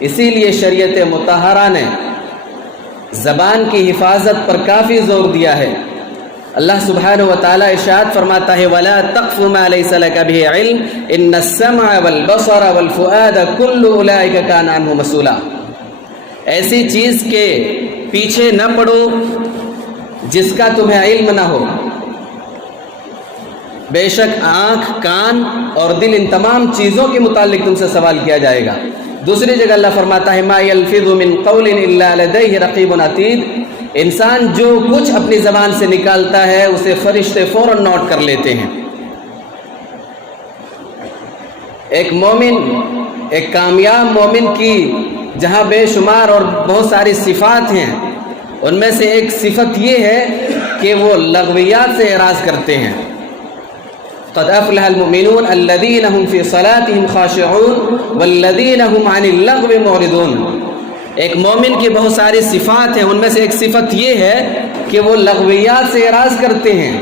اسی لیے شریعت مطہرہ نے زبان کی حفاظت پر کافی زور دیا ہے۔ اللہ سبحانہ و تعالیٰ ارشاد فرماتا ہے وَلَا تَقْفُ مَا لَيْسَ لَكَ بِهِ عِلْمٌ إِنَّ السَّمْعَ وَالْبَصَرَ وَالْفُؤَادَ كُلُّ أُولَئِكَ كَانَ عَنْهُ مسؤولا۔ ایسی چیز کے پیچھے نہ پڑو جس کا تمہیں علم نہ ہو، بے شک آنکھ، کان اور دل ان تمام چیزوں کے متعلق تم سے سوال کیا جائے گا۔ دوسری جگہ اللہ فرماتا ہے مَا يَلْفِظُ مِن قَوْلٍ إِلَّا لَدَيْهِ رَقِيبٌ عَتِيدٌ۔ انسان جو کچھ اپنی زبان سے نکالتا ہے اسے فرشتے فوراً نوٹ کر لیتے ہیں۔ ایک مومن، ایک کامیاب مومن کی جہاں بے شمار اور بہت ساری صفات ہیں، ان میں سے ایک صفت یہ ہے کہ وہ لغویات سے اعراض کرتے ہیں۔ قد افلح المؤمنون الذين هم في صلاتهم خاشعون والذين هم عن اللغو معرضون۔ ایک مومن کی بہت ساری صفات ہیں، ان میں سے ایک صفت یہ ہے کہ وہ لغویات سے اعراض کرتے ہیں،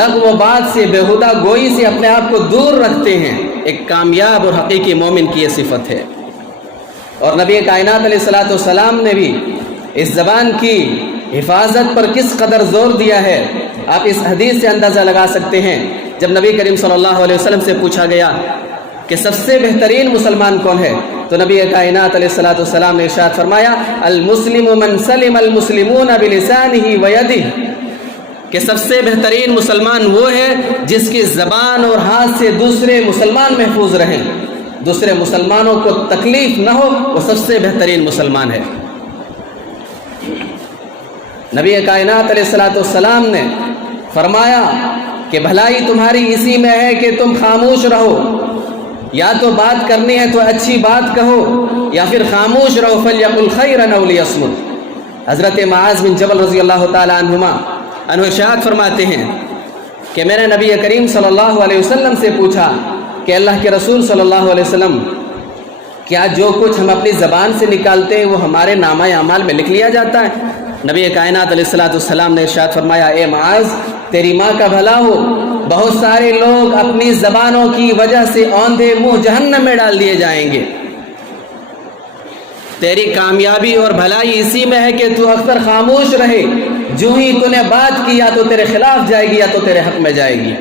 لغو بات سے، بیہودہ گوئی سے اپنے آپ کو دور رکھتے ہیں۔ ایک کامیاب اور حقیقی مومن کی یہ صفت ہے۔ اور نبی کائنات علیہ الصلوۃ والسلام نے بھی اس زبان کی حفاظت پر کس قدر زور دیا ہے آپ اس حدیث سے اندازہ لگا سکتے ہیں۔ جب نبی کریم صلی اللہ علیہ وسلم سے پوچھا گیا کہ سب سے بہترین مسلمان کون ہے، تو نبی کائنات علیہ الصلوۃ والسلام نے ارشاد فرمایا المسلم من سلم المسلمون بلسانہ ویدہ، کہ سب سے بہترین مسلمان وہ ہے جس کی زبان اور ہاتھ سے دوسرے مسلمان محفوظ رہیں، دوسرے مسلمانوں کو تکلیف نہ ہو، وہ سب سے بہترین مسلمان ہے۔ نبی کائنات علیہ الصلوۃ والسلام نے فرمایا کہ بھلائی تمہاری اسی میں ہے کہ تم خاموش رہو، یا تو بات کرنی ہے تو اچھی بات کہو یا پھر خاموش رہو، فَلْيَقُلْ خَيْرًا أَوْ لِيَصْمُتْ۔ حضرت معاذ بن جبل رضی اللہ تعالی عنہما ارشاد فرماتے ہیں کہ میں نے نبی کریم صلی اللہ علیہ وسلم سے پوچھا کہ اللہ کے رسول صلی اللہ علیہ وسلم، کیا جو کچھ ہم اپنی زبان سے نکالتے ہیں وہ ہمارے نامہ اعمال میں لکھ لیا جاتا ہے؟ نبی کائنات علیہ الصلوۃ والسلام نے ارشاد فرمایا اے معاذ، تیری ماں کا بھلا ہو، بہت سارے لوگ اپنی زبانوں کی وجہ سے اوندھے منہ جہنم میں ڈال دیے جائیں گے۔ تیری کامیابی اور بھلائی اسی میں ہے کہ تو اکثر خاموش رہے، جو ہی تو نے بات کی یا تو تیرے خلاف جائے گی یا تو تیرے حق میں جائے گی۔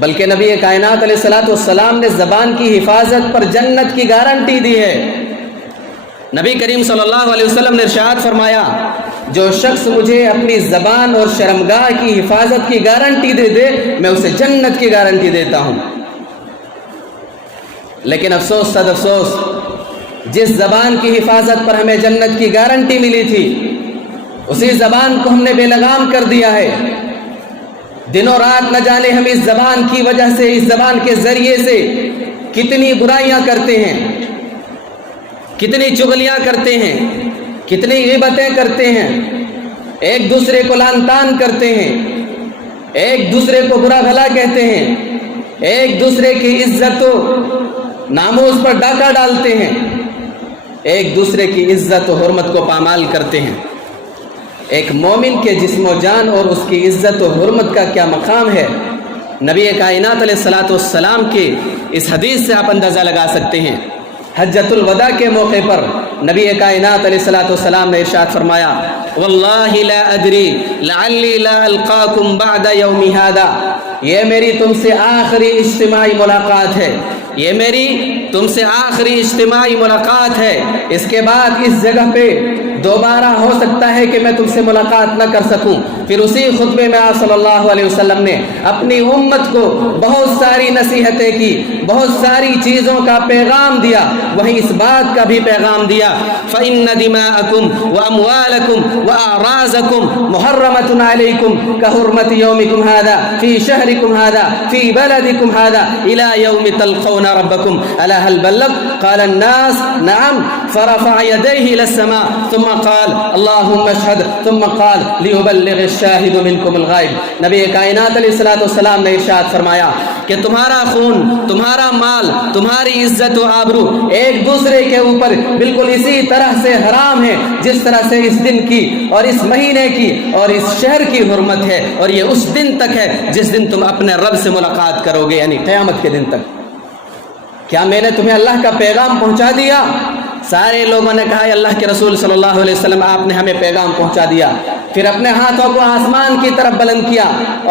بلکہ نبی کائنات علیہ الصلوۃ والسلام نے زبان کی حفاظت پر جنت کی گارنٹی دی ہے۔ نبی کریم صلی اللہ علیہ وسلم نے ارشاد فرمایا جو شخص مجھے اپنی زبان اور شرمگاہ کی حفاظت کی گارنٹی دے دے میں اسے جنت کی گارنٹی دیتا ہوں۔ لیکن افسوس صد افسوس، جس زبان کی حفاظت پر ہمیں جنت کی گارنٹی ملی تھی اسی زبان کو ہم نے بے لگام کر دیا ہے۔ دنوں رات نہ جانے ہم اس زبان کی وجہ سے، اس زبان کے ذریعے سے کتنی برائیاں کرتے ہیں، کتنی چغلیاں کرتے ہیں، کتنی غیبتیں کرتے ہیں، ایک دوسرے کو لعن طعن کرتے ہیں، ایک دوسرے کو برا بھلا کہتے ہیں، ایک دوسرے کی عزت و ناموس پر ڈاکہ ڈالتے ہیں، ایک دوسرے کی عزت و حرمت کو پامال کرتے ہیں۔ ایک مومن کے جسم و جان اور اس کی عزت و حرمت کا کیا مقام ہے، نبی کائنات علیہ الصلوۃ والسلام کے اس حدیث سے آپ اندازہ لگا سکتے ہیں۔ حجۃ الوداع کے موقع پر نبی کائنات علیہ الصلوۃ والسلام نے ارشاد فرمایا واللہ لا ادری لعلی لا القاکم بعد یوم ھذا، یہ میری تم سے آخری اجتماعی ملاقات ہے، یہ میری تم سے آخری اجتماعی ملاقات ہے، اس کے بعد اس جگہ پہ دوبارہ ہو سکتا ہے کہ میں تم سے ملاقات نہ کر سکوں۔ پھر اسی خطبے میں آپ صلی اللہ علیہ وسلم نے اپنی امت کو بہت ساری نصیحتیں کی، بہت ساری چیزوں کا پیغام دیا، وہیں اس بات کا بھی پیغام دیا فَإِنَّ دِمَاءَكُمْ وَأَمْوَالَكُمْ وَأَعْرَاضَكُمْ مُحَرَّمَةٌ عَلَيْكُمْ كَحُرْمَةِ يَوْمِكُمْ هَذَا فِي شَهْرِكُمْ هَذَا فِي بَلَدِكُمْ هَذَا إِلَى يَوْمِ تَلْقَوْنَ رَبَّكُمْ أَلَا هَلْ بَلَّغْتُ؟ قَالَ النَّاسُ نَعَمْ فرفع يديه إلى السماء ثم قال اللهم اشهد ثم قال ليبلغ الشاهد منكم الغائب۔ نبی کائنات علیہ الصلوۃ والسلام نے ارشاد فرمایا کہ تمہارا خون، تمہارا مال، تمہاری عزت و آبرو ایک دوسرے کے اوپر بالکل اسی طرح سے حرام ہے جس طرح سے اس دن کی اور اس مہینے کی اور اس شہر کی حرمت ہے، اور یہ اس دن تک ہے جس دن تم اپنے رب سے ملاقات کرو گے، یعنی قیامت کے دن تک۔ کیا میں نے تمہیں اللہ کا پیغام پہنچا دیا؟ سارے لوگوں نے کہا اللہ کے رسول صلی اللہ علیہ وسلم آپ نے ہمیں پیغام پہنچا دیا۔ پھر اپنے ہاتھوں کو آسمان کی طرف بلند کیا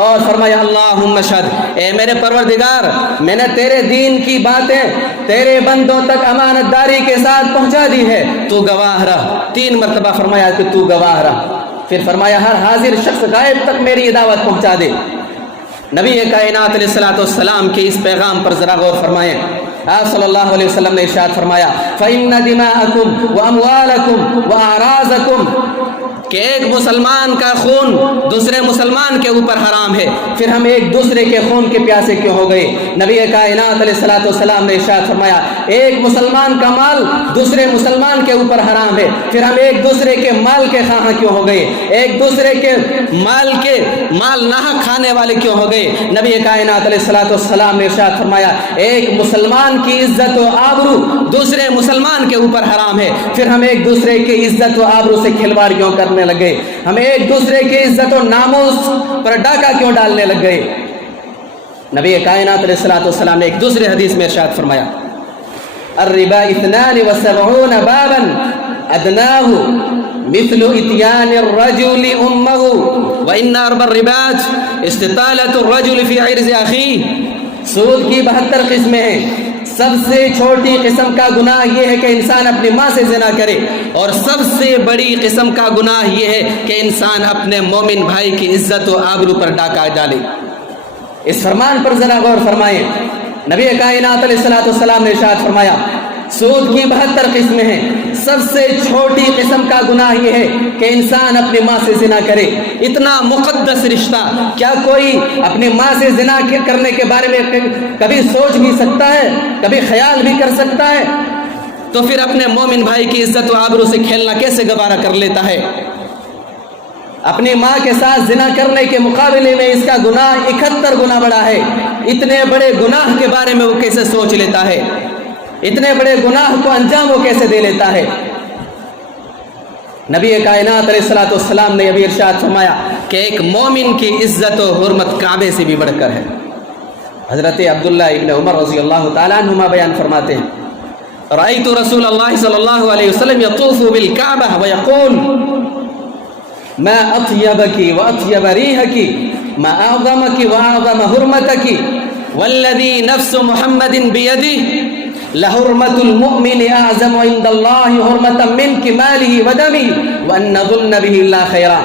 اور فرمایا اللہم اشہد، اے میرے پروردگار میں نے تیرے دین کی باتیں تیرے بندوں تک امانت داری کے ساتھ پہنچا دی ہے، تو گواہ رہ۔ 3 مرتبہ فرمایا کہ تو گواہ رہ۔ پھر فرمایا ہر حاضر شخص غائب تک میری یہ دعوت پہنچا دے۔ نبی کائنات علیہ الصلوۃ والسلام کے اس پیغام پر ذرا غور فرمائیں۔ آپ صلی اللہ علیہ وسلم نے ارشاد فرمایا فَإِنَّ دِمَاءَكُمْ وَأَمْوَالَكُمْ وَأَعْرَاضَكُمْ کہ ایک مسلمان کا خون دوسرے مسلمان کے اوپر حرام ہے، پھر ہم ایک دوسرے کے خون کے پیاسے کیوں ہو گئے؟ نبی کائنات علیہ الصلوۃ والسلام نے ارشاد فرمایا ایک مسلمان کا مال دوسرے مسلمان کے اوپر حرام ہے، پھر ہم ایک دوسرے کے مال کے خواہاں کیوں ہو گئے؟ ایک دوسرے کے مال ناحق کھانے والے کیوں ہو گئے؟ نبی کائنات علیہ الصلوۃ والسلام نے ارشاد فرمایا ایک مسلمان کی عزت و آبرو دوسرے مسلمان کے اوپر حرام ہے، پھر ہم ایک دوسرے کی عزت و آبرو سے کھلواڑ کیوں کرنے لگے؟ ہم ایک دوسرے کی عزت و ناموس پر ڈاکہ کیوں ڈالنے لگ گئے؟ نبی کائنات علیہ الصلوۃ والسلام نے ایک دوسرے حدیث میں ارشاد فرمایا الربا 72 بابا ادناه مثل اتيان الرجل امه وان اربع الربات استطالة الرجل في عرض اخيه۔ سود کی 72 قسمیں ہیں۔ سب سے چھوٹی قسم کا گناہ یہ ہے کہ انسان اپنی ماں سے زنا کرے، اور سب سے بڑی قسم کا گناہ یہ ہے کہ انسان اپنے مومن بھائی کی عزت و آبرو پر ڈاکہ ڈالے۔ اس فرمان پر ذرا غور فرمائیں۔ نبی کائنات علیہ الصلوۃ والسلام نے ارشاد فرمایا سود کی 72 قسمیں ہیں، سب سے چھوٹی قسم کا گناہ یہ ہے کہ انسان اپنی ماں سے زنا کرے۔ اتنا مقدس رشتہ کیا کوئی اپنی ماں سے زنا کرنے کے بارے میں کبھی سوچ بھی سکتا ہے؟ کبھی خیال بھی کر سکتا ہے؟ تو پھر اپنے مومن بھائی کی عزت و آبرو سے کھیلنا کیسے گوارا کر لیتا ہے؟ اپنی ماں کے ساتھ زنا کرنے کے مقابلے میں اس کا گناہ 71 گنا بڑا ہے۔ اتنے بڑے گناہ کے بارے میں وہ کیسے سوچ لیتا ہے؟ اتنے بڑے گناہ کو انجام وہ کیسے دے لیتا ہے؟ نبی کائنات علیہ الصلوۃ والسلام نے ابھی ارشاد فرمایا کہ ایک مومن کی عزت و حرمت کعبے سے بھی بڑھ کر ہے۔ حضرت عبداللہ ابن عمر رضی اللہ تعالیٰ عنہما بیان فرماتے ہیں رأیت رسول اللہ صلی اللہ علیہ وسلم یطوف بالکعبہ ویقول ما اطیبکی واطیب ریحکی ما اعظمکی واعظم حرمتکی والذی نفس محمد بیدی لحرمت المؤمن اعظم عند اللہ حرمتا منک ماله ودمه وان نظن به الا خیرا۔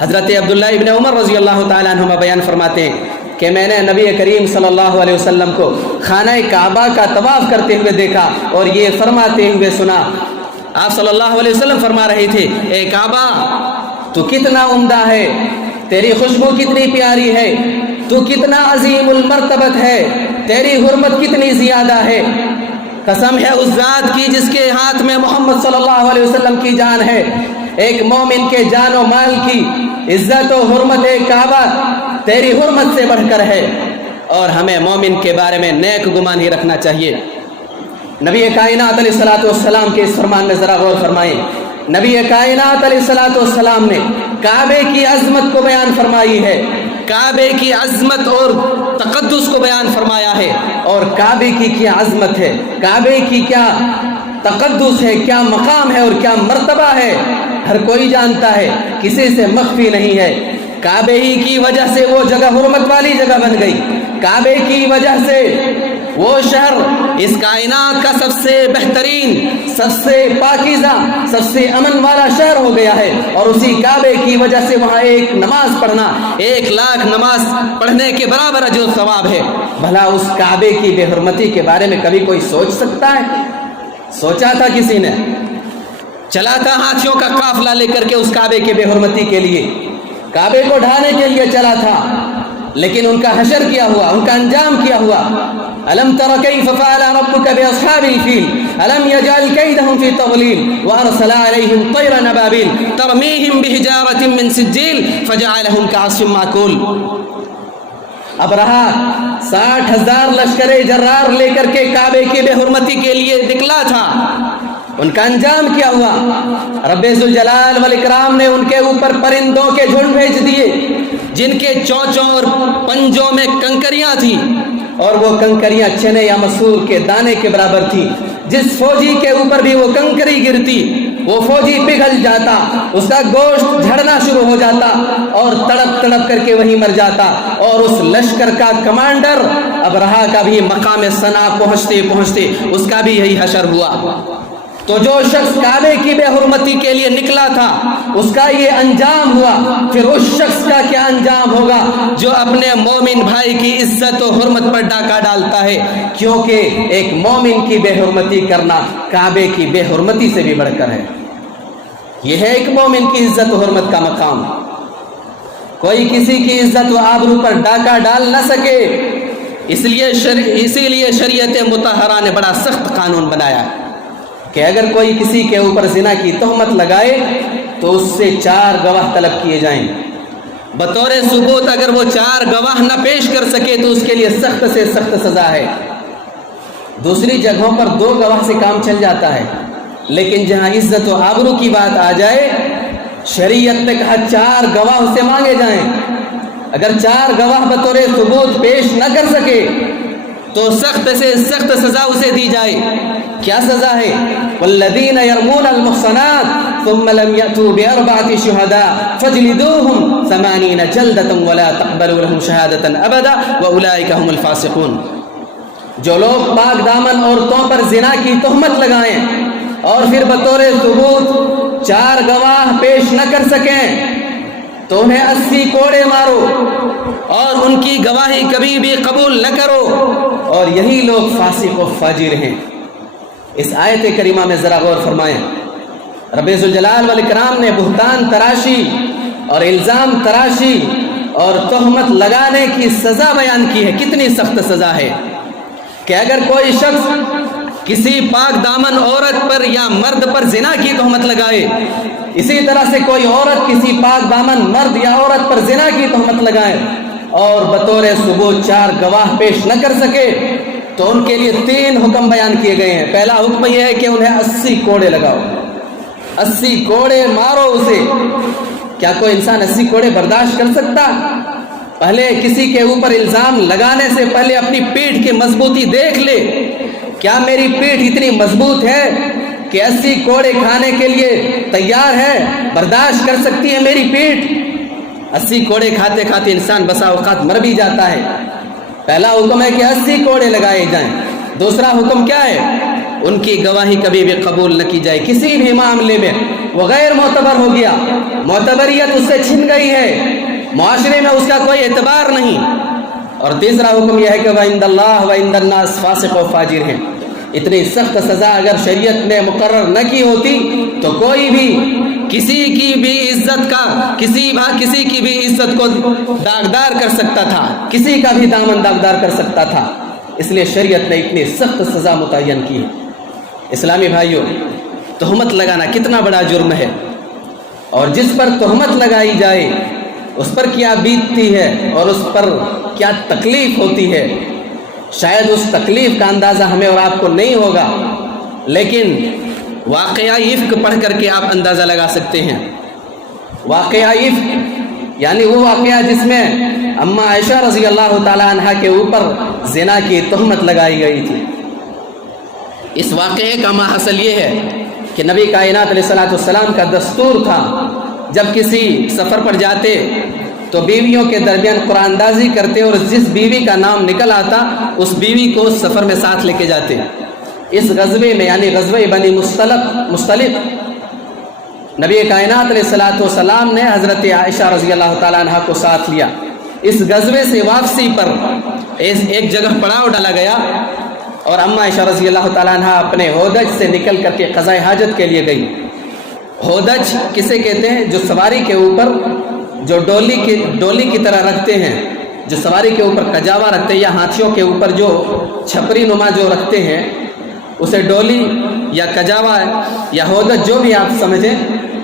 حضرت عبداللہ ابن عمر رضی اللہ تعالیٰ عنہما بیان فرماتے ہیں کہ میں نے نبی کریم صلی اللہ علیہ وسلم کو خانہ کعبہ کا طواف کرتے ہوئے دیکھا اور یہ فرماتے ہوئے سنا۔ آپ صلی اللہ علیہ وسلم فرما رہے تھے اے کعبہ تو کتنا عمدہ ہے، تیری خوشبو کتنی پیاری ہے، تو کتنا عظیم المرتبت ہے، تیری حرمت کتنی زیادہ ہے۔ قسم ہے اس ذات کی جس کے ہاتھ میں محمد صلی اللہ علیہ وسلم کی جان ہے، ایک مومن کے جان و مال کی عزت و حرمت ایک کعبہ تیری حرمت سے بڑھ کر ہے، اور ہمیں مومن کے بارے میں نیک گمان ہی رکھنا چاہیے۔ نبی کائنات علیہ الصلوۃ والسلام کے اس فرمان میں ذرا غور فرمائیں۔ نبی کائنات علیہ الصلوۃ والسلام نے کعبے کی عظمت کو بیان فرمائی ہے، کعبے کی عظمت اور تقدس کو بیان فرمایا ہے، اور کعبے کی کیا عظمت ہے، کعبے کی کیا تقدس ہے، کیا مقام ہے اور کیا مرتبہ ہے، ہر کوئی جانتا ہے، کسی سے مخفی نہیں ہے۔ کعبے ہی کی وجہ سے وہ جگہ حرمت والی جگہ بن گئی، کعبے کی وجہ سے وہ شہر اس کائنات کا سب سے بہترین، سب سے پاکیزہ، سب سے امن والا شہر ہو گیا ہے، اور اسی کعبے کی وجہ سے وہاں ایک نماز پڑھنا 1,00,000 نماز پڑھنے کے برابر اجر و ثواب ہے۔ بھلا اس کعبے کی بے حرمتی کے بارے میں کبھی کوئی سوچ سکتا ہے؟ سوچا تھا کسی نے؟ چلا تھا ہاتھیوں کا قافلہ لے کر کے اس کعبے کے بے حرمتی کے لیے، کعبے کو ڈھانے کے لیے چلا تھا، لیکن ان کا حشر کیا ہوا، ان کا انجام کیا ہوا؟ الم تر کیف فعل ربک باصحاب الفیل الم یجعل کیدہم فی تضلیل وارسل علیہم طیرا ابابیل ترمیہم بحجارۃ من سجیل فجعلہم کعصف مأکول۔ اب رہا 60,000 لشکر جرار لے کر کے کعبے کی بے حرمتی کے لیے نکلا تھا، ان کا انجام کیا ہوا؟ رب ذوالجلال والاکرام نے ان کے اوپر پرندوں کے جھنڈ بھیج دیے جن کے چونچوں اور پنجوں میں کنکریاں تھیں، اور وہ کنکریاں چنے یا مسور کے دانے کے برابر تھی. جس فوجی کے اوپر بھی وہ کنکری گرتی وہ فوجی پگھل جاتا, اس کا گوشت جھڑنا شروع ہو جاتا اور تڑپ تڑپ کر کے وہیں مر جاتا. اور اس لشکر کا کمانڈر ابرہا کا بھی مقام ثنا پہنچتے پہنچتے اس کا بھی یہی حشر ہوا. تو جو شخص کعبے کی بے حرمتی کے لیے نکلا تھا اس کا یہ انجام ہوا, پھر اس شخص کا کیا انجام ہوگا جو اپنے مومن بھائی کی عزت و حرمت پر ڈاکہ ڈالتا ہے, کیونکہ ایک مومن کی بے حرمتی کرنا کعبے کی بے حرمتی سے بھی بڑھ کر ہے. یہ ہے ایک مومن کی عزت و حرمت کا مقام. کوئی کسی کی عزت و آبرو پر ڈاکہ ڈال نہ سکے, اسی لیے شریعت مطہرہ نے بڑا سخت قانون بنایا کہ اگر کوئی کسی کے اوپر زنا کی تہمت لگائے تو اس سے 4 گواہ طلب کیے جائیں. بطور ثبوت اگر وہ 4 گواہ نہ پیش کر سکے تو اس کے لیے سخت سے سخت سزا ہے. دوسری جگہوں پر 2 گواہ سے کام چل جاتا ہے, لیکن جہاں عزت و آبرو کی بات آ جائے شریعت نے کہا 4 گواہ سے مانگے جائیں. اگر 4 گواہ بطور ثبوت پیش نہ کر سکے تو سخت سے سخت سزا اسے دی جائے. کیا سزا ہے؟ والذین یرمون المحصنات ثم لم یأتوا بأربعة شہداء فاجلدوهم 80 جلدة ولا تقبلوا لهم شہادة ابدا واولئک هم الفاسقون. جو لوگ پاک دامن عورتوں پر زنا کی تہمت لگائیں اور پھر بطور ثبوت 4 گواہ پیش نہ کر سکیں تو انہیں 80 کوڑے مارو اور ان کی گواہی کبھی بھی قبول نہ کرو, اور یہی لوگ فاسق و فاجر ہیں. اس آیت کریمہ میں ذرا غور فرمائیں. رب ذوالجلال والاکرام نے بہتان تراشی اور الزام تراشی اور تہمت لگانے کی سزا بیان کی ہے. کتنی سخت سزا ہے کہ اگر کوئی شخص کسی پاک دامن عورت پر یا مرد پر زنا کی تہمت لگائے, اسی طرح سے کوئی عورت کسی پاک دامن مرد یا عورت پر زنا کی تہمت لگائے اور بطور ثبوت 4 گواہ پیش نہ کر سکے تو ان کے لیے 3 حکم بیان کیے گئے ہیں. پہلا حکم یہ ہے کہ انہیں 80 کوڑے لگاؤ, 80 کوڑے مارو اسے. کیا کوئی انسان 80 کوڑے برداشت کر سکتا؟ پہلے کسی کے اوپر الزام لگانے سے پہلے اپنی پیٹھ کی مضبوطی دیکھ لے. کیا میری پیٹھ اتنی مضبوط ہے کہ 80 کوڑے کھانے کے لیے تیار ہے, برداشت کر سکتی ہے میری پیٹھ؟ 80 کوڑے کھاتے کھاتے انسان بسا اوقات مر بھی جاتا ہے. پہلا حکم ہے کہ 80 کوڑے لگائے جائیں. دوسرا حکم کیا ہے؟ ان کی گواہی کبھی بھی قبول نہ کی جائے کسی بھی معاملے میں. وہ غیر معتبر ہو گیا, معتبریت اس سے چھن گئی ہے, معاشرے میں اس کا کوئی اعتبار نہیں. اور تیسرا حکم یہ ہے کہ وَعِندَ اللَّهِ وَعِندَ النَّاسِ فاسق و فاجر ہیں. اتنی سخت سزا اگر شریعت نے مقرر نہ کی ہوتی تو کوئی بھی کسی کی بھی عزت کا کسی کی بھی عزت کو داغدار کر سکتا تھا, کسی کا بھی دامن داغدار کر سکتا تھا. اس لیے شریعت نے اتنی سخت سزا متعین کی ہے. اسلامی بھائیوں, تہمت لگانا کتنا بڑا جرم ہے, اور جس پر تہمت لگائی جائے اس پر کیا بیتتی ہے اور اس پر کیا تکلیف ہوتی ہے, شاید اس تکلیف کا اندازہ ہمیں اور آپ کو نہیں ہوگا, لیکن واقعہ افک پڑھ کر کے آپ اندازہ لگا سکتے ہیں. واقعہ افک یعنی وہ واقعہ جس میں اماں عائشہ رضی اللہ تعالی عنہ کے اوپر زنا کی تہمت لگائی گئی تھی. اس واقعے کا ماحصل یہ ہے کہ نبی کائنات علیہ الصلوۃ والسلام کا دستور تھا جب کسی سفر پر جاتے تو بیویوں کے درمیان قرآن اندازی کرتے اور جس بیوی کا نام نکل آتا اس بیوی کو اس سفر میں ساتھ لے کے جاتے. اس غزوے میں یعنی غزوہ بنی مصطلق نبی کائنات علیہ الصلوۃ والسلام نے حضرت عائشہ رضی اللہ تعالیٰ عنہ کو ساتھ لیا. اس غزوے سے واپسی پر ایک جگہ پڑاؤ ڈالا گیا اور اماں عائشہ رضی اللہ تعالیٰ عنہ اپنے ہودج سے نکل کر کے قضاء حاجت کے لیے گئی. ہودج کسے کہتے ہیں؟ جو سواری کے اوپر جو ڈولی کی طرح رکھتے ہیں, جو سواری کے اوپر کجاوا رکھتے ہیں یا ہاتھیوں کے اوپر جو چھپری نما جو رکھتے ہیں اسے ڈولی یا کجاوا یا ہودج جو بھی آپ سمجھیں.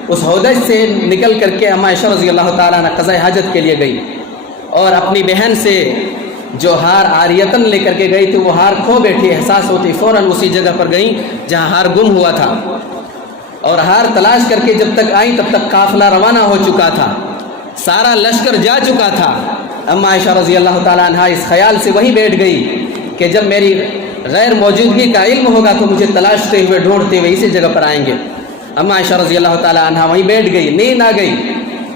اس ہودج سے نکل کر کے اماں عائشہ رضی اللہ تعالیٰ عنہ قضاء حاجت کے لیے گئی اور اپنی بہن سے جو ہار عاریتن لے کر کے گئی تھی وہ ہار کھو بیٹھی, احساس ہوتی فوراً اسی جگہ پر گئیں جہاں ہار گم ہوا تھا, اور ہار تلاش کر کے جب تک آئیں تب تک قافلہ روانہ ہو چکا تھا, سارا لشکر جا چکا تھا. اما عائشہ رضی اللہ تعالیٰ عنہ اس خیال سے وہیں بیٹھ گئی کہ جب میری غیر موجودگی کا علم ہوگا تو مجھے تلاشتے ہوئے ڈھونڈتے ہوئے اسی جگہ پر آئیں گے۔ اما عائشہ رضی اللہ تعالیٰ عنہ وہیں بیٹھ گئی، نیند آ گئی۔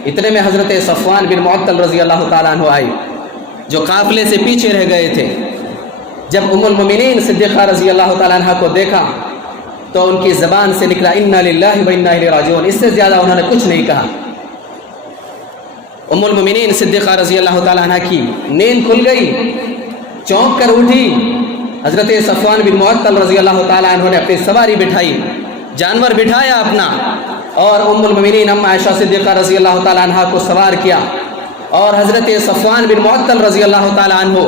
اتنے میں حضرت صفوان بن معطل رضی اللہ تعالیٰ عنہ آئی جو قافلے سے پیچھے رہ گئے تھے۔ جب ام المومنین صدیقہ رضی اللہ تعالیٰ عنہ کو دیکھا تو ان کی زبان سے نکلا انا للہ و انا الیہ راجعون، اس سے زیادہ انہوں نے کچھ نہیں کہا۔ ام المومنین صدیقہ رضی اللہ تعالیٰ عنہ کی نیند کھل گئی، چونک کر اٹھی۔ حضرت صفوان بن معطل رضی اللہ تعالیٰ عنہ نے اپنی سواری بٹھائی، جانور بٹھایا اپنا، اور ام المومنین ام عائشہ صدیقہ رضی اللہ تعالیٰ عنہ کو سوار کیا، اور حضرت صفوان بن معطل رضی اللہ تعالیٰ عنہ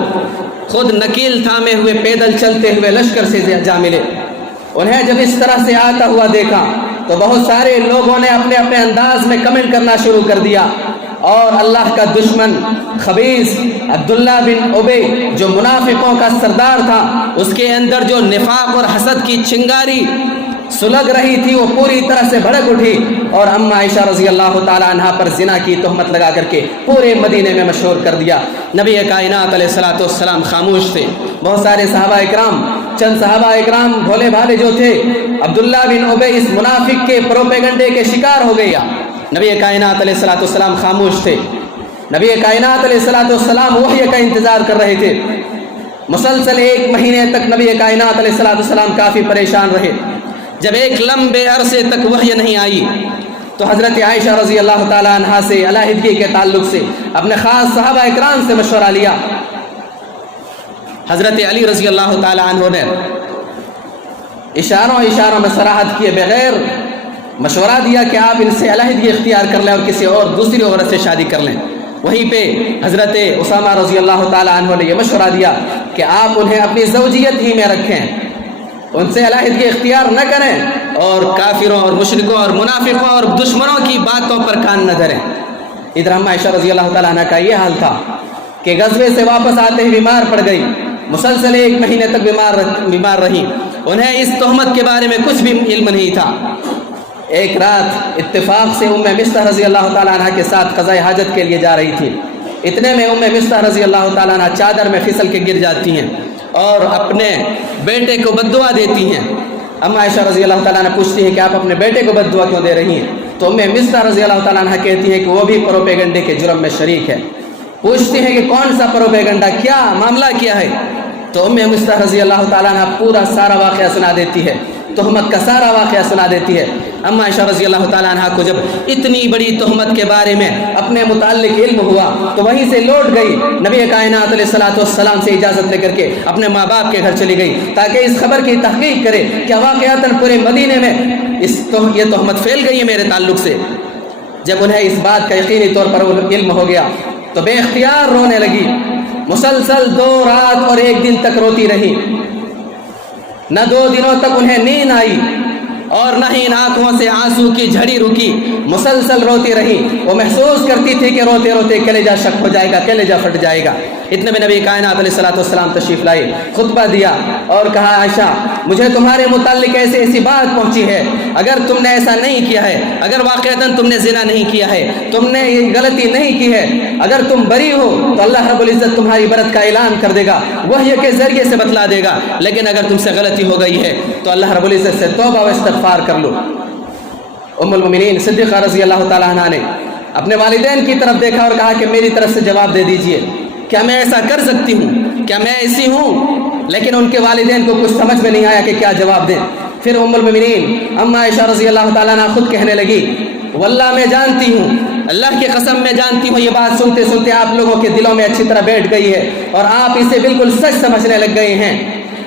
خود نکیل تھامے ہوئے پیدل چلتے ہوئے لشکر سے جا ملے۔ انہیں جب اس طرح سے آتا ہوا دیکھا تو بہت سارے لوگوں نے اپنے اپنے انداز میں کمنٹ کرنا شروع کر دیا، اور اللہ کا دشمن خبیث عبداللہ بن ابی جو منافقوں کا سردار تھا، اس کے اندر جو نفاق اور حسد کی چنگاری سلگ رہی تھی وہ پوری طرح سے بھڑک اٹھی، اور اما عائشہ رضی اللہ تعالیٰ عنہ پر زنا کی تہمت لگا کر کے پورے مدینے میں مشہور کر دیا۔ نبی کائنات علیہ الصلوۃ والسلام خاموش تھے۔ بہت سارے صحابہ اکرام، چند صحابہ اکرام بھولے بھالے جو تھے، عبداللہ بن ابی اس منافق کے پروپیگنڈے کے شکار ہو گیا۔ نبی کائنات علیہ الصلوۃ والسلام خاموش تھے۔ نبی کائنات علیہ الصلوۃ والسلام وحی کا انتظار کر رہے تھے۔ مسلسل 1 مہینے تک نبی کائنات علیہ الصلوۃ والسلام کافی پریشان رہے۔ جب ایک لمبے عرصے تک وحی نہیں آئی تو حضرت عائشہ رضی اللہ تعالیٰ عنہ سے علیحدگی کے تعلق سے اپنے خاص صحابہ اکرام سے مشورہ لیا۔ حضرت علی رضی اللہ تعالیٰ عنہ نے اشاروں میں صراحت کیے بغیر مشورہ دیا کہ آپ ان سے علیحدگی اختیار کر لیں اور کسی اور دوسری عورت سے شادی کر لیں۔ وہیں پہ حضرت اسامہ رضی اللہ تعالیٰ عنہ نے یہ مشورہ دیا کہ آپ انہیں اپنی زوجیت ہی میں رکھیں، ان سے علیحدگی اختیار نہ کریں، اور کافروں اور مشرکوں اور منافقوں اور دشمنوں کی باتوں پر کان نہ دھریں۔ ادھر اما عائشہ رضی اللہ تعالیٰ عنہ کا یہ حال تھا کہ غزوے سے واپس آتے ہی بیمار پڑ گئی، مسلسل 1 مہینے تک بیمار رہی، انہیں اس تہمت کے بارے میں کچھ بھی علم نہیں تھا۔ ایک رات اتفاق سے ام مستح رضی اللہ تعالیٰ عنہ کے ساتھ قضاء حاجت کے لیے جا رہی تھی۔ اتنے میں ام مستح رضی اللہ تعالیٰ عنہ چادر میں پھسل کے گر جاتی ہیں اور اپنے بیٹے کو بد دعا دیتی ہیں۔ اما عائشہ رضی اللہ تعالیٰ عنہ پوچھتی ہے کہ آپ اپنے بیٹے کو بد دعا کیوں دے رہی ہیں؟ تو ام مستح رضی اللہ تعالیٰ عنہ کہتی ہے کہ وہ بھی پروپیگنڈے کے جرم میں شریک ہے۔ پوچھتی ہیں کہ کون سا پروپیگنڈا، کیا معاملہ کیا ہے؟ تو ام مستح رضی اللہ تعالیٰ عنہ پورا سارا واقعہ سنا دیتی ہے، تہمت کا سارا واقعہ سنا دیتی ہے۔ اما عائشہ رضی اللہ تعالیٰ عنہ کو جب اتنی بڑی تہمت کے بارے میں اپنے متعلق علم ہوا تو وہیں سے لوٹ گئی، نبی کائنات علیہ الصلوۃ والسلام سے اجازت لے کر کے اپنے ماں باپ کے گھر چلی گئی تاکہ اس خبر کی تحقیق کرے کہ واقعتاً پورے مدینے میں یہ تہمت پھیل گئی ہے میرے تعلق سے۔ جب انہیں اس بات کا یقینی طور پر علم ہو گیا تو بے اختیار رونے لگی، مسلسل 2 رات اور 1 دن تک روتی رہی۔ نہ 2 دنوں تک انہیں نیند آئی اور نہ ہی ان آنکھوں سے آنسو کی جھڑی رکی، مسلسل روتی رہی۔ وہ محسوس کرتی تھی کہ روتے روتے کلیجہ شک ہو جائے گا، کلیجہ پھٹ جائے گا۔ اتنے میں نبی کائنات علیہ الصلوۃ والسلام تشریف لائے، خطبہ دیا اور کہا عائشہ مجھے تمہارے متعلق ایسی بات پہنچی ہے، اگر تم نے ایسا نہیں کیا ہے، اگر واقعتاً تم نے زنا نہیں کیا ہے، تم نے یہ غلطی نہیں کی ہے، اگر تم بری ہو تو اللہ رب العزت تمہاری برت کا اعلان کر دے گا، وحی کے ذریعے سے بتلا دے گا، لیکن اگر تم سے غلطی ہو گئی ہے تو اللہ رب العزت سے توبہ و استغفار کر لو۔ ام المومنین صدیقہ رضی اللہ تعالیٰ عنہ نے اپنے والدین کی طرف دیکھا اور کہا کہ میری طرف سے جواب دے دیجئے، کیا میں ایسا کر سکتی ہوں؟ کیا میں ایسی ہوں؟ لیکن ان کے والدین کو کچھ سمجھ میں نہیں آیا کہ کیا جواب دیں۔ پھر ام المومنین اما عائشہ رضی اللہ تعالیٰ عنہ خود کہنے لگی واللہ میں جانتی ہوں، اللہ کی قسم میں جانتی ہوں، یہ بات سنتے سنتے آپ لوگوں کے دلوں میں اچھی طرح بیٹھ گئی ہے اور آپ اسے بالکل سچ سمجھنے لگ گئے ہیں۔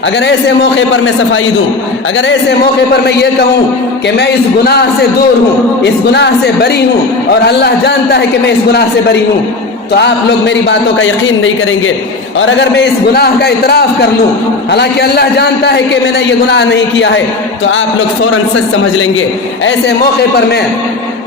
اگر ایسے موقع پر میں صفائی دوں، اگر ایسے موقع پر میں یہ کہوں کہ میں اس گناہ سے دور ہوں، اس گناہ سے بری ہوں اور اللہ جانتا ہے کہ میں اس گناہ سے بری ہوں، تو آپ لوگ میری باتوں کا یقین نہیں کریں گے۔ اور اگر میں اس گناہ کا اعتراف کر لوں حالانکہ اللہ جانتا ہے کہ میں نے یہ گناہ نہیں کیا ہے، تو آپ لوگ فوراً سچ سمجھ لیں گے۔ ایسے موقع پر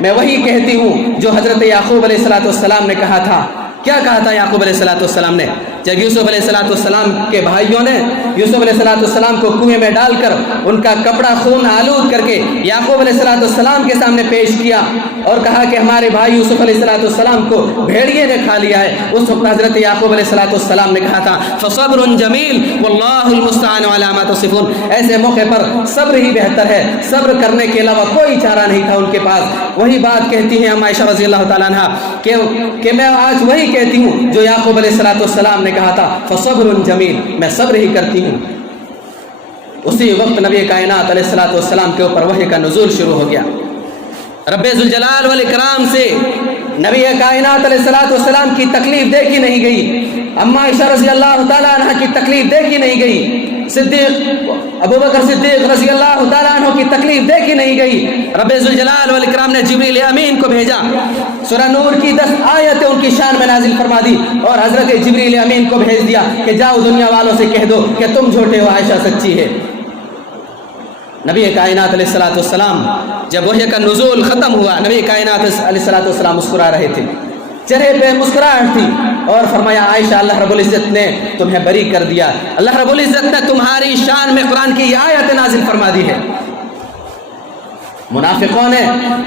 میں وہی کہتی ہوں جو حضرت یعقوب علیہ الصلوۃ والسلام نے کہا تھا۔ کیا کہا تھا یعقوب علیہ الصلوۃ والسلام نے؟ جب یوسف علیہ السلام کے بھائیوں نے یوسف علیہ السلام کو کنویں میں ڈال کر ان کا کپڑا خون آلود کر کے یعقوب علیہ السلام کے سامنے پیش کیا اور کہا کہ ہمارے بھائی یوسف علیہ السلام کو بھیڑیے نے کھا لیا ہے، اس وقت حضرت یعقوب علیہ السلام نے کہا تھا فصبر جمیل واللہ المستعان علی ما تصفون، ایسے موقع پر صبر ہی بہتر ہے، صبر کرنے کے علاوہ کوئی چارہ نہیں تھا ان کے پاس۔ وہی بات کہتی ہیں عائشہ رضی اللہ تعالیٰ عنہ کہ میں آج وہی کہتی ہوں جو یعقوب علیہ السلام نے کہا تھا فصبر جمیل، میں صبر ہی کرتی ہوں۔ اسی وقت نبی کائنات علیہ السلام کے اوپر وحی کا نزول شروع ہو گیا۔ رب ذوالجلال والاکرام سے نبی کائنات علیہ السلام کی تکلیف دیکھی نہیں گئی، اما عائشہ رضی اللہ تعالیٰ عنہ کی تکلیف دیکھی نہیں گئی، ابو بکر صدیق رضی اللہ تعالیٰ عنہ کی تکلیف دیکھی نہیں گئی۔ رب ذوالجلال والاکرام نے جبریل امین کو بھیجا، سورہ نور کی 10 آیتیں ان کی شان میں نازل فرما دی اور حضرت جبریل امین کو بھیج دیا کہ جاؤ دنیا والوں سے کہہ دو کہ تم جھوٹے ہو، عائشہ سچی ہے۔ نبی کائنات علیہ السلام جب وحی کا نزول ختم ہوا، نبی کائنات علیہ السلام مسکرا رہے تھے، چہرے پہ مسکراہٹ تھی اور فرمایا عائشہ اللہ رب العزت نے تمہیں بری کر دیا، اللہ رب العزت نے تمہاری شان میں قرآن کی یہ آیت نازل فرما دی ہے۔ منافقوں نے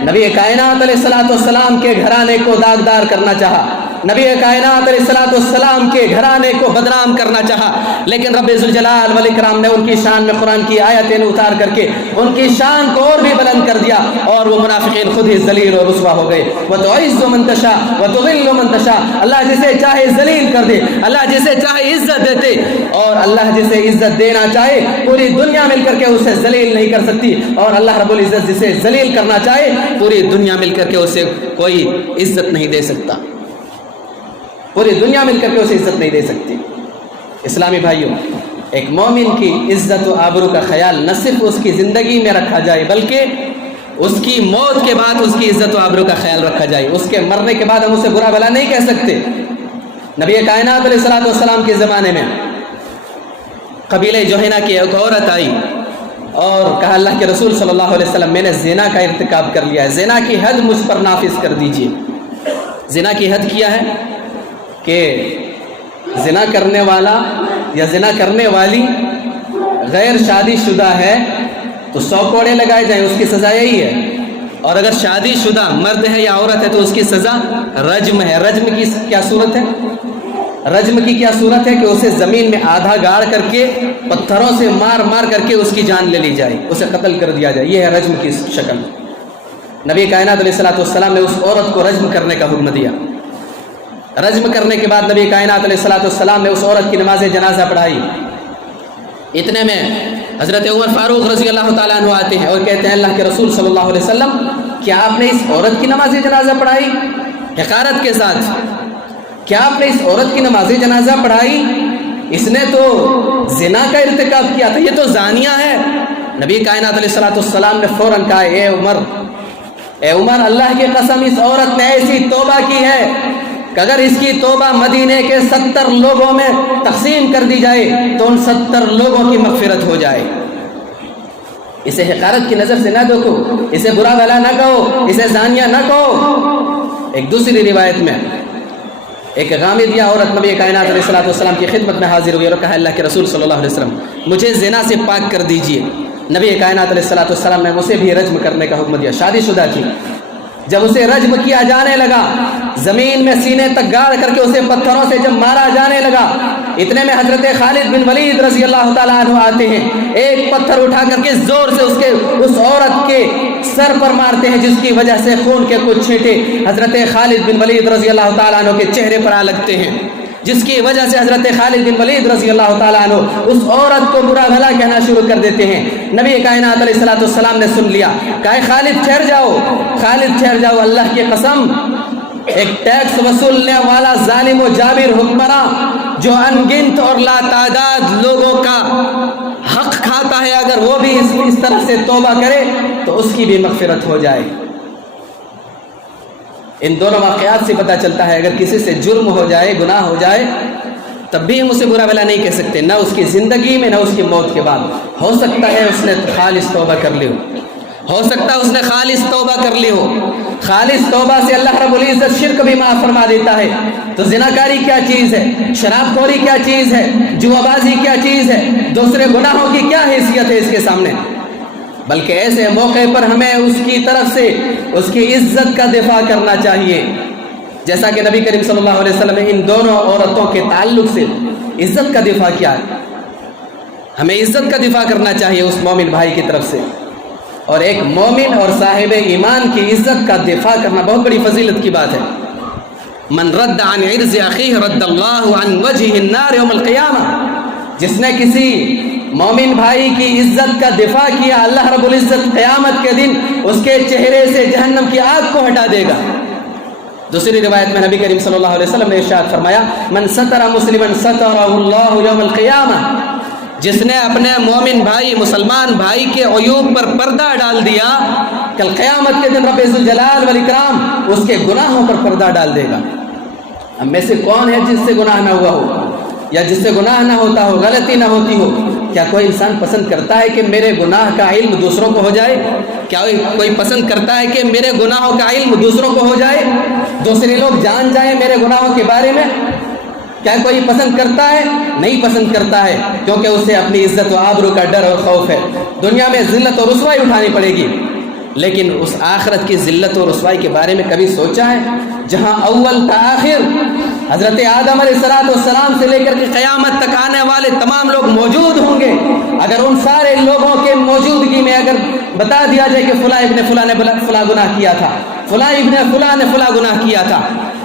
نبی کائنات علیہ السلام کے گھرانے کو داغدار کرنا چاہا، نبی کائنات علیہ السلام کے گھرانے کو بدنام کرنا چاہا، لیکن رب ذوالجلال والاکرام نے ان کی شان میں قرآن کی آیتیں اتار کر کے ان کی شان کو اور بھی بلند کر دیا اور وہ منافقین خود ہی ذلیل اور رسوا ہو گئے۔ وَتُعِزُّ مَن تَشَاءُ وَتُذِلُّ مَن تَشَاءُ، اللہ جسے چاہے ذلیل کر دے، اللہ جسے چاہے عزت دیتے، اور اللہ جسے عزت دینا چاہے پوری دنیا مل کر کے اسے ذلیل نہیں کر سکتی، اور اللہ رب العزت جسے ذلیل کرنا چاہے پوری دنیا مل کر کے اسے کوئی عزت نہیں دے سکتا، پوری دنیا مل کر کے اسے عزت نہیں دے سکتی۔ اسلامی بھائیوں، ایک مومن کی عزت و آبرو کا خیال نہ صرف اس کی زندگی میں رکھا جائے بلکہ اس کی موت کے بعد اس کی عزت و آبرو کا خیال رکھا جائے، اس کے مرنے کے بعد ہم اسے برا بھلا نہیں کہہ سکتے۔ نبی کائنات علیہ السلام کے زمانے میں قبیلہ جوہینہ کی ایک عورت آئی اور کہا اللہ کے رسول صلی اللہ علیہ وسلم میں نے زنا کا ارتکاب کر لیا ہے، زنا کی حد مجھ پر نافذ کر دیجیے۔ زنا کی حد کیا ہے کہ زنا کرنے والا یا زنا کرنے والی غیر شادی شدہ ہے تو 100 کوڑے لگائے جائیں، اس کی سزا یہی ہے، اور اگر شادی شدہ مرد ہے یا عورت ہے تو اس کی سزا رجم ہے۔ رجم کی کیا صورت ہے؟ رجم کی کیا صورت ہے کہ اسے زمین میں آدھا گاڑ کر کے پتھروں سے مار مار کر کے اس کی جان لے لی جائے، اسے قتل کر دیا جائے، یہ ہے رجم کی شکل۔ نبی کائنات علیہ السلام نے اس عورت کو رجم کرنے کا حکم دیا۔ رجم کرنے کے بعد نبی کائنات علیہ السلام نے اس عورت کی نماز جنازہ پڑھائی۔ اتنے میں حضرت عمر فاروق رضی اللہ تعالیٰ عنہ آتے ہیں اور کہتے ہیں اللہ کے رسول صلی اللہ علیہ وسلم کیا آپ نے اس عورت کی نماز جنازہ پڑھائی؟ حقارت کے ساتھ، کیا آپ نے اس عورت کی نماز جنازہ پڑھائی؟ اس نے تو زنا کا ارتکاب کیا تھا، یہ تو زانیہ ہے۔ نبی کائنات علیہ السلام نے فوراً کہا اے عمر اللہ کی قسم اس عورت نے ایسی توبہ کی ہے کہ اگر اس کی توبہ مدینے کے 70 لوگوں میں تقسیم کر دی جائے تو ان 70 لوگوں کی مغفرت ہو جائے۔ اسے حقارت کی نظر سے نہ دیکھو، اسے برا بھلا نہ کہو، اسے زانیہ نہ کہو۔ ایک دوسری روایت میں ایک غامدیہ عورت نبی کائنات علیہ السلام کی خدمت میں حاضر ہوئی اور کہا اللہ کے رسول صلی اللہ علیہ وسلم مجھے زنا سے پاک کر دیجئے۔ نبی کائنات علیہ السلام نے اسے بھی رجم کرنے کا حکم دیا، شادی شدہ تھی۔ جب اسے رجم کیا جانے لگا، زمین میں سینے تک گاڑ کر کے اسے پتھروں سے جب مارا جانے لگا، اتنے میں حضرت خالد بن ولید رضی اللہ تعالیٰ عنہ آتے ہیں، ایک پتھر اٹھا کر کے زور سے اس عورت کے سر پر مارتے ہیں، جس کی وجہ سے خون کے کچھ چھینٹے حضرت خالد بن ولید رضی اللہ تعالیٰ عنہ کے چہرے پر آ لگتے ہیں، جس کی وجہ سے حضرت خالد بن ولید رضی اللہ تعالیٰ عنہ اس عورت کو برا بھلا کہنا شروع کر دیتے ہیں۔ نبی کائنات علیہ السلام نے سن لیا، کہا خالد ٹھہر جاؤ، خالد ٹھہر جاؤ، اللہ کی قسم ایک ٹیکس وصولنے والا ظالم و جابر حکمراں جو ان گنت اور لا تعداد لوگوں کا حق کھاتا ہے، اگر وہ بھی اس طرح سے توبہ کرے تو اس کی بھی مغفرت ہو جائے۔ ان دونوں واقعات سے پتہ چلتا ہے اگر کسی سے جرم ہو جائے، گناہ ہو جائے، تب بھی ہم اسے برا بھلا نہیں کہہ سکتے، نہ اس کی زندگی میں نہ اس کی موت کے بعد۔ ہو سکتا ہے اس نے خالص توبہ کر لی ہو، ہو سکتا ہے اس نے خالص توبہ کر لی ہو، خالص توبہ سے اللہ رب العزت شرک بھی معاف فرما دیتا ہے۔ تو زناکاری کیا چیز ہے، شراب خوری کیا چیز ہے، جوا بازی کیا چیز ہے، دوسرے گناہوں کی کیا حیثیت ہے اس کے سامنے؟ بلکہ ایسے موقع پر ہمیں اس کی طرف سے اس کی عزت کا دفاع کرنا چاہیے، جیسا کہ نبی کریم صلی اللہ علیہ وسلم نے ان دونوں عورتوں کے تعلق سے عزت کا دفاع کیا ہے۔ ہمیں عزت کا دفاع کرنا چاہیے اس مومن بھائی کی طرف سے، اور ایک مومن اور صاحب ایمان کی عزت کا دفاع کرنا بہت بڑی فضیلت کی بات ہے۔ من رد عن عرض اخیہ رد اللہ عن وجہ النار یوم القیامہ، جس نے کسی مومن بھائی کی عزت کا دفاع کیا، اللہ رب العزت قیامت کے دن اس کے چہرے سے جہنم کی آگ کو ہٹا دے گا۔ دوسری روایت میں نبی کریم صلی اللہ علیہ وسلم نے ارشاد فرمایا، من ستر مسلما سترہ اللہ یوم القیامہ، جس نے اپنے مومن بھائی مسلمان بھائی کے عیوب پر پردہ ڈال دیا، کل قیامت کے دن رب ذوالجلال والاکرام اس کے گناہوں پر پردہ ڈال دے گا۔ ہم میں سے کون ہے جس سے گناہ نہ ہوا ہو، یا جس سے گناہ نہ ہوتا ہو، غلطی نہ ہوتی ہو؟ کیا کوئی انسان پسند کرتا ہے کہ میرے گناہ کا علم دوسروں کو ہو جائے؟ کیا کوئی پسند کرتا ہے کہ میرے گناہوں کا علم دوسروں کو ہو جائے، دوسرے لوگ جان جائیں میرے گناہوں کے بارے میں؟ کیا کوئی پسند کرتا ہے؟ نہیں پسند کرتا ہے، کیونکہ اسے اپنی عزت و آبرو کا ڈر اور خوف ہے۔ دنیا میں ذلت و رسوائی اٹھانی پڑے گی، لیکن اس آخرت کی ذلت و رسوائی کے بارے میں کبھی سوچا ہے؟ جہاں اول تا آخر حضرت آدم علیہ السلام سے لے کر کے قیامت تک آنے والے تمام لوگ موجود ہوں گے، اگر ان سارے لوگوں کے موجودگی میں اگر بتا دیا جائے کہ فلاں ابن فلاں نے فلاں گناہ کیا تھا، فلاں ابن فلاں نے فلاں گناہ کیا تھا،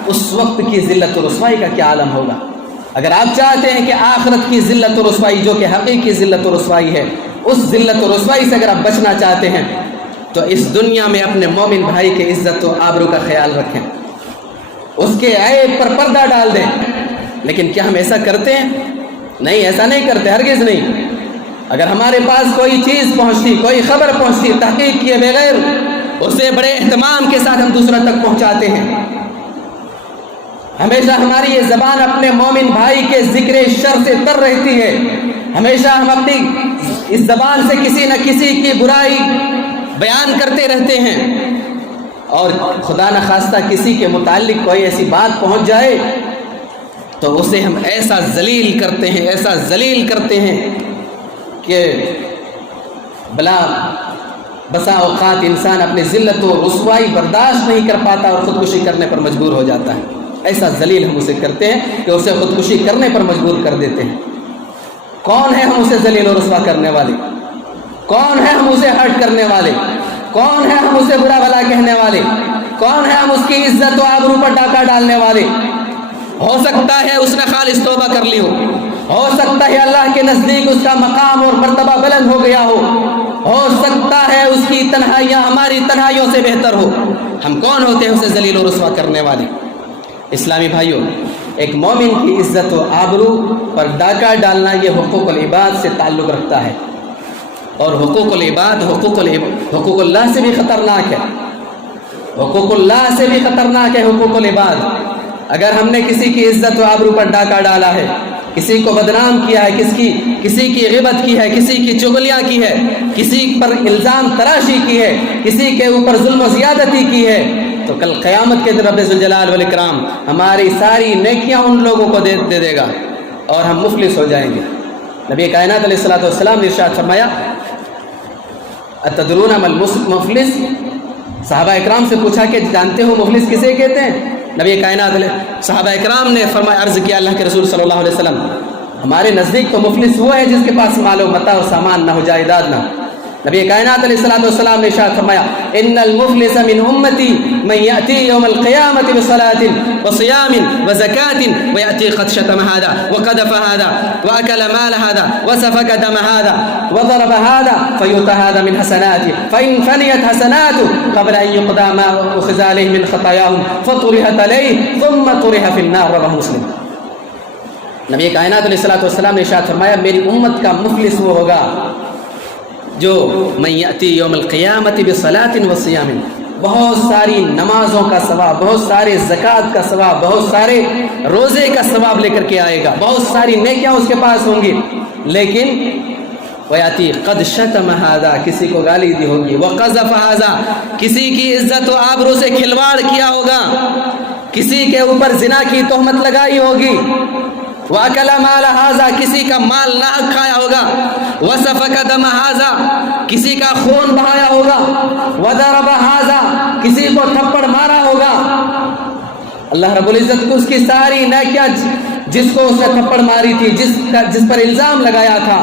اس وقت کی ذلت و رسوائی کا کیا عالم ہوگا؟ اگر آپ چاہتے ہیں کہ آخرت کی ذلت و رسوائی جو کہ حقیقی ذلت و رسوائی ہے، اس ذلت و رسوائی سے اگر آپ بچنا چاہتے ہیں تو اس دنیا میں اپنے مومن بھائی کی عزت و آبرو کا خیال رکھیں، اس کے عیب پر پردہ ڈال دیں۔ لیکن کیا ہم ایسا کرتے ہیں؟ نہیں، ایسا نہیں کرتے، ہرگز نہیں۔ اگر ہمارے پاس کوئی چیز پہنچتی، کوئی خبر پہنچتی، تحقیق کیے بغیر اسے بڑے اہتمام کے ساتھ ہم دوسروں تک پہنچاتے ہیں۔ ہمیشہ ہماری یہ زبان اپنے مومن بھائی کے ذکر شر سے تر رہتی ہے، ہمیشہ ہم اپنی اس زبان سے کسی نہ کسی کی برائی بیان کرتے رہتے ہیں، اور خدا نخواستہ کسی کے متعلق کوئی ایسی بات پہنچ جائے تو اسے ہم ایسا ذلیل کرتے ہیں، ایسا ذلیل کرتے ہیں کہ بلا بسا اوقات انسان اپنی ذلت و رسوائی برداشت نہیں کر پاتا اور خودکشی کرنے پر مجبور ہو جاتا ہے۔ ایسا ذلیل ہم اسے کرتے ہیں کہ اسے خودکشی کرنے پر مجبور کر دیتے ہیں۔ کون ہے ہم اسے ذلیل و رسوا کرنے والے؟ کون ہے ہم اسے ہرٹ کرنے والے؟ کون ہے ہم اسے برا بھلا کہنے والے؟ کون ہے ہم اس کی عزت و آبرو پر ڈاکہ ڈالنے والے؟ ہو سکتا ہے اس نے خالص توبہ کر لی ہو سکتا ہے اللہ کے نزدیک اس کا مقام اور مرتبہ بلند ہو گیا ہو سکتا ہے اس کی تنہائیاں ہماری تنہائیوں سے بہتر ہو۔ ہم کون ہوتے ہیں اسے ذلیل و رسوا کرنے والے؟ اسلامی بھائیوں، ایک مومن کی عزت و آبرو پر ڈاکہ ڈالنا یہ حقوق العباد سے تعلق رکھتا ہے، اور حقوق العباد حقوق اللہ سے بھی خطرناک ہے، حقوق اللہ سے بھی خطرناک ہے حقوق العباد۔ اگر ہم نے کسی کی عزت و آبرو پر ڈاکہ ڈالا ہے، کسی کو بدنام کیا ہے، کسی کی غیبت کی ہے، کسی کی چغلیاں کی ہے، کسی پر الزام تراشی کی ہے، کسی کے اوپر ظلم و زیادتی کی ہے، تو کل قیامت کے دن رب ذوالجلال والاکرام ہماری ساری نیکیاں ان لوگوں کو دے دے گا اور ہم مفلس ہو جائیں گے۔ نبی کائنات علیہ الصلوۃ والسلام نے ارشاد فرمایا، اتدرون ما المفلس؟ صحابہ اکرام سے پوچھا کہ جانتے ہو مفلس کسے کہتے ہیں؟ نبی کائنات علیہ صحابہ اکرام نے فرمایا، عرض کیا اللہ کے رسول صلی اللہ علیہ وسلم، ہمارے نزدیک تو مفلس وہ ہے جس کے پاس مال و متاع اور سامان نہ ہو، جائیداد نہ ہو۔ نبی کائنات علیہ الصلوۃ والسلام نے ارشاد فرمایا، ان المفلس من امتی من یاتی یوم القیامۃ بصلاۃ وصیام وزکاۃ ویاتی قد شتم هذا وقذف هذا واکل مال هذا وسفك دم هذا وضرب هذا فیؤتى هذا من حسناته فان فنيت حسناته قبل ان يقضى ما اخذ عليه من خطاياهم فطرحت عليه ثم طرح في النار، رواه مسلم۔ نبی کائنات علیہ الصلوۃ والسلام نے ارشاد فرمایا، میری امت کا مفلس وہ ہوگا جو من یاتی یوم القیامت بصلاۃ وصیام، بہت ساری نمازوں کا ثواب، بہت سارے زکوٰۃ کا ثواب، بہت سارے روزے کا ثواب لے کر کے آئے گا، بہت ساری نیکیاں اس کے پاس ہوں گی، لیکن ویاتی قد شتم ھذا، کسی کو گالی دی ہوگی، وقذف ھذا، کسی کی عزت و آبرو سے کھلواڑ کیا ہوگا، کسی کے اوپر زنا کی تہمت لگائی ہوگی، وَأَكَلَ مَالَ ھذا، کسی کا مال ناحق کھایا ہوگا، وَسَفَكَ دَمَ ھذا، کسی کا خون بہایا ہوگا، وَضَرَبَ ھذا، کسی کو تھپڑ مارا ہوگا، اللہ رب العزت کو اس کی ساری نیکیاں، جس کو اس نے تھپڑ ماری تھی، جس پر الزام لگایا تھا،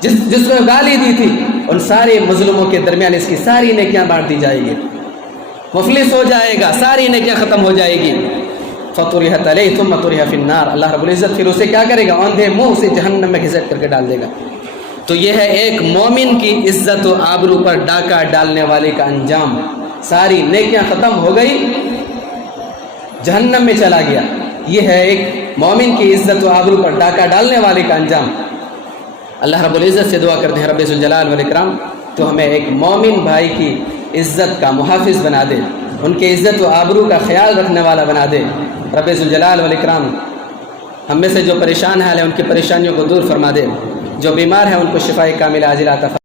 جس کو گالی دی تھی، ان سارے مظلوموں کے درمیان اس کی ساری نیکیاں بانٹ دی جائے گی، مفلس ہو جائے گا، ساری نیکیاں ختم ہو جائے گی۔ فَطُرِحَتْ عَلَيْهِ ثُمَّ طُرِحَ فِي النَّارِ، اللہ رب العزت پھر اسے کیا کرے گا؟ اوندھے منہ اسے جہنم میں گھسیٹ کر کے ڈال دے گا۔ تو یہ ہے ایک مومن کی عزت و آبرو پر ڈاکہ ڈالنے والے کا انجام، ساری نیکیاں ختم ہو گئی، جہنم میں چلا گیا۔ یہ ہے ایک مومن کی عزت و آبرو پر ڈاکہ ڈالنے والے کا انجام۔ اللہ رب العزت سے دعا کرتے ہیں رب ذوالجلال والاکرام تو ہمیں ایک مومن بھائی کی عزت کا محافظ بنا دے، ان کے عزت و آبرو کا خیال رکھنے والا بنا دے۔ رب ذوالجلال والاکرام ہم میں سے جو پریشان حال ہیں ان کی پریشانیوں کو دور فرما دے، جو بیمار ہیں ان کو شفائے کاملہ عاجلہ عطا فرما دے۔